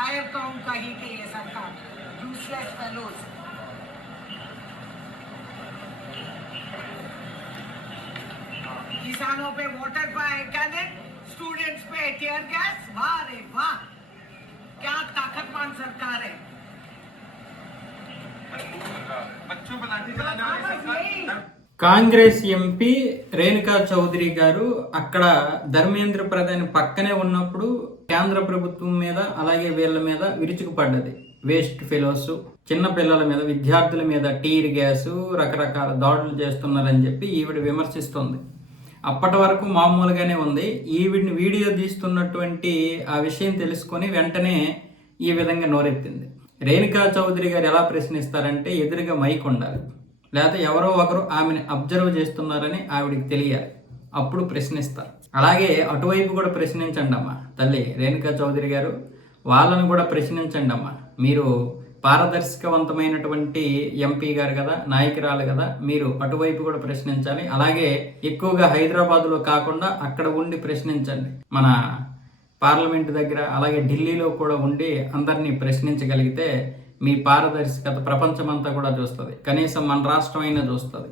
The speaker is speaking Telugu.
कायर कौम कही कि ये सरकार यूजलेस फेलोज। किसानों पे वोटर कैनन, स्टूडेंट्स पे टीयर गैस। वाह रे वाह, क्या ताकतवान सरकार है। बच्चों पर लाठी चलाने वाली सरकार। కాంగ్రెస్ ఎంపీ రేణుకా చౌదరి గారు అక్కడ ధర్మేంద్ర ప్రధాని పక్కనే ఉన్నప్పుడు కేంద్ర ప్రభుత్వం మీద అలాగే వీళ్ళ మీద విరుచుకుపడ్డది. వేస్ట్ ఫెలోస్, చిన్న పిల్లల మీద, విద్యార్థుల మీద టీర్ గ్యాసు, రకరకాల దాడులు చేస్తున్నారని చెప్పి ఈవిడ విమర్శిస్తుంది. అప్పటి వరకు మామూలుగానే ఉంది. ఈవిడిని వీడియో తీస్తున్నటువంటి ఆ విషయం తెలుసుకొని వెంటనే ఈ విధంగా నోరెత్తింది. రేణుకా చౌదరి గారు ఎలా ప్రశ్నిస్తారంటే ఎదురుగా మైక్ ఉండాలి, లేకపోతే ఎవరో ఒకరు ఆమెను అబ్జర్వ్ చేస్తున్నారని ఆవిడికి తెలియాలి, అప్పుడు ప్రశ్నిస్తారు. అలాగే అటువైపు కూడా ప్రశ్నించండి అమ్మా తల్లి రేణుకా చౌదరి గారు, వాళ్ళను కూడా ప్రశ్నించండి అమ్మా. మీరు పారదర్శకవంతమైనటువంటి ఎంపీ గారు కదా, నాయకురాలు కదా, మీరు అటువైపు కూడా ప్రశ్నించాలి. అలాగే ఎక్కువగా హైదరాబాద్లో కాకుండా అక్కడ ఉండి ప్రశ్నించండి. మన పార్లమెంట్ దగ్గర అలాగే ఢిల్లీలో కూడా ఉండి అందరినీ ప్రశ్నించగలిగితే మీ పారదర్శకత ప్రపంచమంతా కూడా చూస్తుంది, కనీసం మన రాష్ట్రం అయినా చూస్తుంది.